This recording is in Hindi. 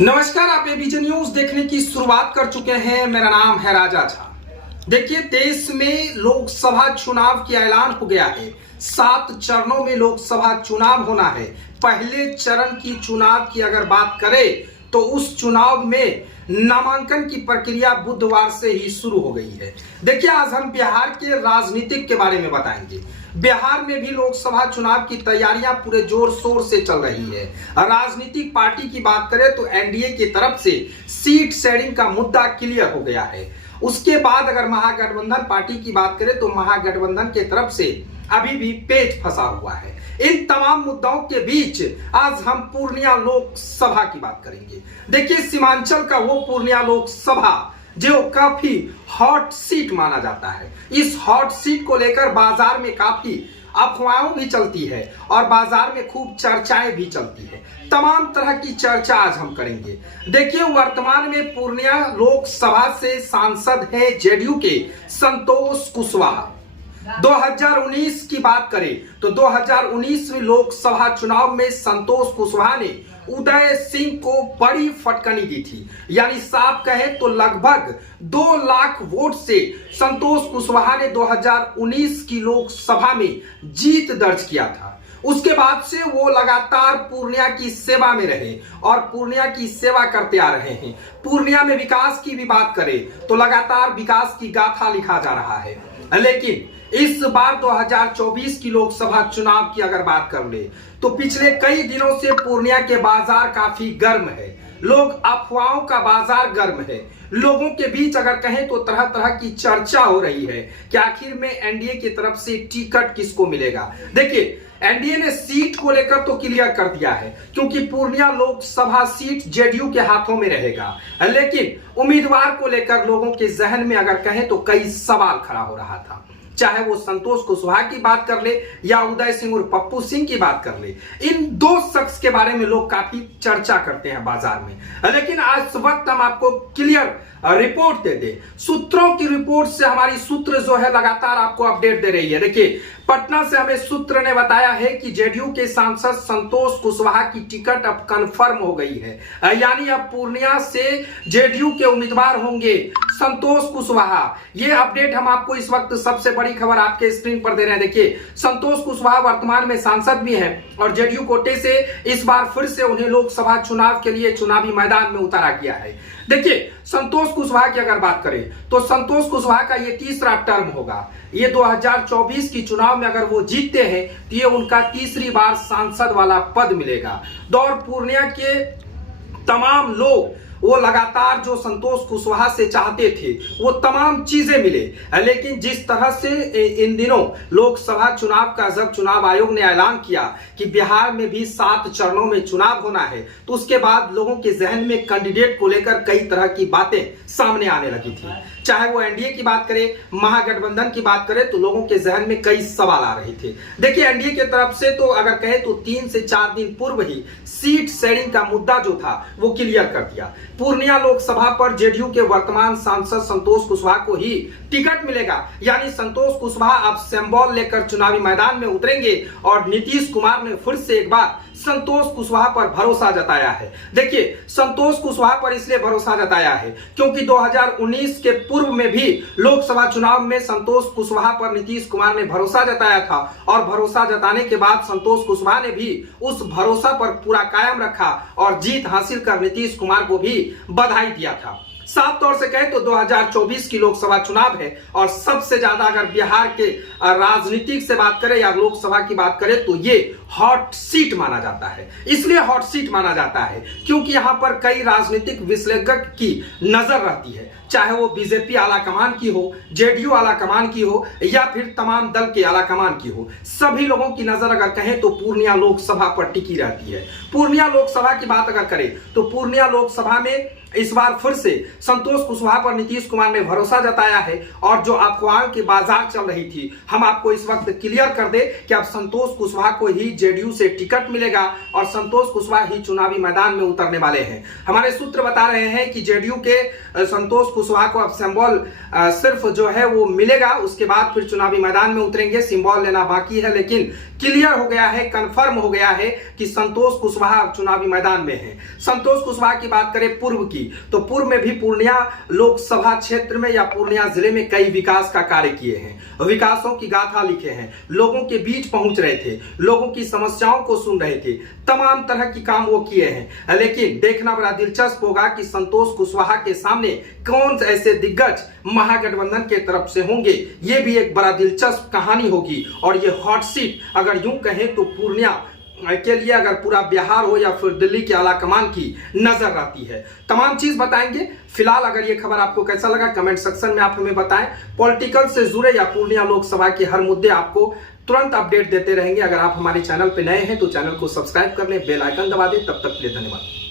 नमस्कार, आप एबीजे न्यूज देखने की शुरुआत कर चुके हैं। मेरा नाम है राजा झा। देखिए, देश में लोकसभा चुनाव का ऐलान हो गया है। 7 चरणों में लोकसभा चुनाव होना है। पहले चरण की चुनाव की अगर बात करें तो उस चुनाव में नामांकन की प्रक्रिया बुधवार से ही शुरू हो गई है। देखिए, आज हम बिहार के राजनीतिक के बारे में बताएंगे। बिहार में भी लोकसभा चुनाव की तैयारियां पूरे जोर शोर से चल रही है। राजनीतिक पार्टी की बात करें तो एनडीए की तरफ से सीट शेयरिंग का मुद्दा क्लियर हो गया है। उसके बाद अगर महागठबंधन पार्टी की बात करें तो महागठबंधन की तरफ से अभी भी पेच फंसा हुआ है। इन तमाम मुद्दाओं के बीच आज हम पूर्णिया लोकसभा की बात करेंगे। देखिए, सीमांचल का वो पूर्णिया लोकसभा जो काफी हॉट सीट माना जाता है। इस हॉट सीट को लेकर बाजार में काफी अफवाहों भी चलती है और बाजार में खूब चर्चाएं भी चलती है। तमाम तरह की चर्चा आज हम करेंगे। देखिए, वर्तमान में पूर्णिया लोकसभा से सांसद हैं जेडीयू के संतोष कुशवाहा। 2019 की बात करें तो 2019 में लोकसभा चुनाव में संतोष कुशवाहा ने उदय सिंह को बड़ी फटकनी दी थी। यानी साफ कहे तो लगभग 2 लाख वोट से संतोष कुशवाहा ने 2019 की लोकसभा में जीत दर्ज किया था। उसके बाद से वो लगातार पूर्णिया की सेवा में रहे और पूर्णिया की सेवा करते आ रहे हैं। पूर्णिया में विकास की भी बात करें तो लगातार विकास की गाथा लिखा जा रहा है। लेकिन इस बार 2024 की लोकसभा चुनाव की अगर बात कर ले तो पिछले कई दिनों से पूर्णिया के बाजार काफी गर्म है। लोग अफवाहों का बाजार गर्म है। लोगों के बीच अगर कहें तो तरह तरह की चर्चा हो रही है कि आखिर में एनडीए की तरफ से टिकट किसको मिलेगा। देखिए, एनडीए ने सीट को लेकर तो क्लियर कर दिया है क्योंकि पूर्णिया लोकसभा सीट जेडीयू के हाथों में रहेगा। लेकिन उम्मीदवार को लेकर लोगों के जहन में अगर कहें तो कई सवाल खड़ा हो रहा था। चाहे वो संतोष कुशवाहा की बात कर ले या उदय सिंह और पप्पू सिंह की बात कर ले, इन 2 शख्स के बारे में लोग काफी चर्चा करते हैं बाजार में। लेकिन आज वक्त हम आपको क्लियर रिपोर्ट दे दे। सूत्रों की रिपोर्ट से हमारी सूत्र जो है लगातार आपको अपडेट दे रही है। देखिए, पटना से हमें सूत्र ने बताया है कि जेडीयू के सांसद संतोष कुशवाहा की टिकट अब कंफर्म हो गई है। यानी अब पूर्णिया से जेडीयू के उम्मीदवार होंगे संतोष कुशवाहा। ये अपडेट हम आपको इस वक्त सबसे बड़ी खबर आपके स्क्रीन पर दे रहे हैं। देखिए, संतोष कुशवाहा वर्तमान में सांसद भी हैं और जेडीयू कोटे से इस बार फिर से उन्हें लोकसभा चुनाव के लिए चुनावी मैदान में उतारा गया है। देखिए, संतोष कुशवाहा की अगर बात करें तो संतोष कुशवाहा का ये तीसरा टर्म होगा। ये 2024 की चुनाव में अगर वो जीतते हैं तो ये उनका तीसरी बार सांसद वाला पद मिलेगा। दौर पूर्णिया के तमाम लोग वो लगातार जो संतोष कुशवाहा से चाहते थे वो तमाम चीजें मिले। लेकिन जिस तरह से इन दिनों लोकसभा चुनाव का जब चुनाव आयोग ने ऐलान किया कि बिहार में भी 7 चरणों में चुनाव होना है तो उसके बाद लोगों के जहन में कैंडिडेट को लेकर कई तरह की बातें सामने आने लगी थी। चाहे वो एनडीए की बात करें, महागठबंधन की बात करें तो लोगों के जहन में कई सवाल आ रहे थे। देखिए, एनडीए की तरफ से तो अगर कहें तो 3 से 4 दिन पूर्व ही सीट शेयरिंग का मुद्दा जो था वो क्लियर कर दिया। पूर्णिया लोकसभा पर जेडीयू के वर्तमान सांसद संतोष कुशवाहा को ही टिकट मिलेगा। यानी संतोष कुशवाहा अब सिंबल लेकर चुनावी मैदान में उतरेंगे और नीतीश कुमार ने फिर से एक बार संतोष कुशवाहा पर भरोसा जताया है। देखिए, संतोष कुशवाहा पर इसलिए भरोसा जताया है क्योंकि 2019 के पूर्व में भी लोकसभा चुनाव में संतोष कुशवाहा पर नीतीश कुमार ने भरोसा जताया था और भरोसा जताने के बाद संतोष कुशवाहा ने भी उस भरोसा पर पूरा कायम रखा और जीत हासिल कर नीतीश कुमार को भी बधाई दिया था। साफ तौर से कहे तो 2024 की लोकसभा चुनाव है और सबसे ज्यादा अगर बिहार के राजनीतिक से बात करें या लोकसभा की बात करें तो ये हॉट सीट माना जाता है। इसलिए हॉट सीट माना जाता है क्योंकि यहां पर कई राजनीतिक विश्लेषक की नजर रहती है, चाहे वो बीजेपी आला कमान की हो, जेडीयू आला कमान की हो या फिर तमाम दल के आला कमान की हो। सभी लोगों की नजर अगर कहें तो पूर्णिया लोकसभा पर टिकी रहती है। पूर्णिया लोकसभा की बात अगर करें तो पूर्णिया लोकसभा में इस बार फिर से संतोष कुशवाहा पर नीतीश कुमार ने भरोसा जताया है और जो अफवाहों की बाजार चल रही थी हम आपको इस वक्त क्लियर कर दे कि अब संतोष कुशवाहा को ही जेडीयू से टिकट मिलेगा और संतोष कुशवाहा ही चुनावी मैदान में उतरने वाले हैं। हमारे सूत्र बता रहे हैं कि जेडीयू के संतोष कुशवाहा को अब सिंबल सिर्फ जो है वो मिलेगा, उसके बाद फिर चुनावी मैदान में उतरेंगे। सिंबल लेना बाकी है, लेकिन क्लियर हो गया है, कंफर्म हो गया है कि संतोष कुशवाहा अब चुनावी मैदान में है। संतोष कुशवाहा की बात करें पूर्व की, तो पूर्व में भी पूर्णिया लोकसभा क्षेत्र में या पूर्णिया जिले में कई विकास का कार्य किए हैं, विकासों की गाथा लिखे हैं, लोगों के बीच पहुंच रहे थे, लोगों की समस्याओं को सुन रहे थे, तमाम तरह की काम वो किए हैं। लेकिन देखना बड़ा दिलचस्प होगा कि संतोष कुशवाहा के सामने कौन ऐसे दिग्गज महागठबंधन के तरफ से होंगे। ये भी एक बड़ा दिलचस्प कहानी होगी। और ये हॉट सीट अगर यूं कहें तो पूर्णिया के लिए अगर पूरा बिहार हो या फिर दिल्ली के आला कमान की नजर आती है। तमाम चीज बताएंगे। फिलहाल अगर ये खबर आपको कैसा लगा कमेंट सेक्शन में आप हमें बताएं। पॉलिटिकल से जुड़े या पूर्णिया लोकसभा के हर मुद्दे आपको तुरंत अपडेट देते रहेंगे। अगर आप हमारे चैनल पे नए हैं तो चैनल को सब्सक्राइब कर लें, बेल आइकन दबा दें। तब तक के लिए धन्यवाद।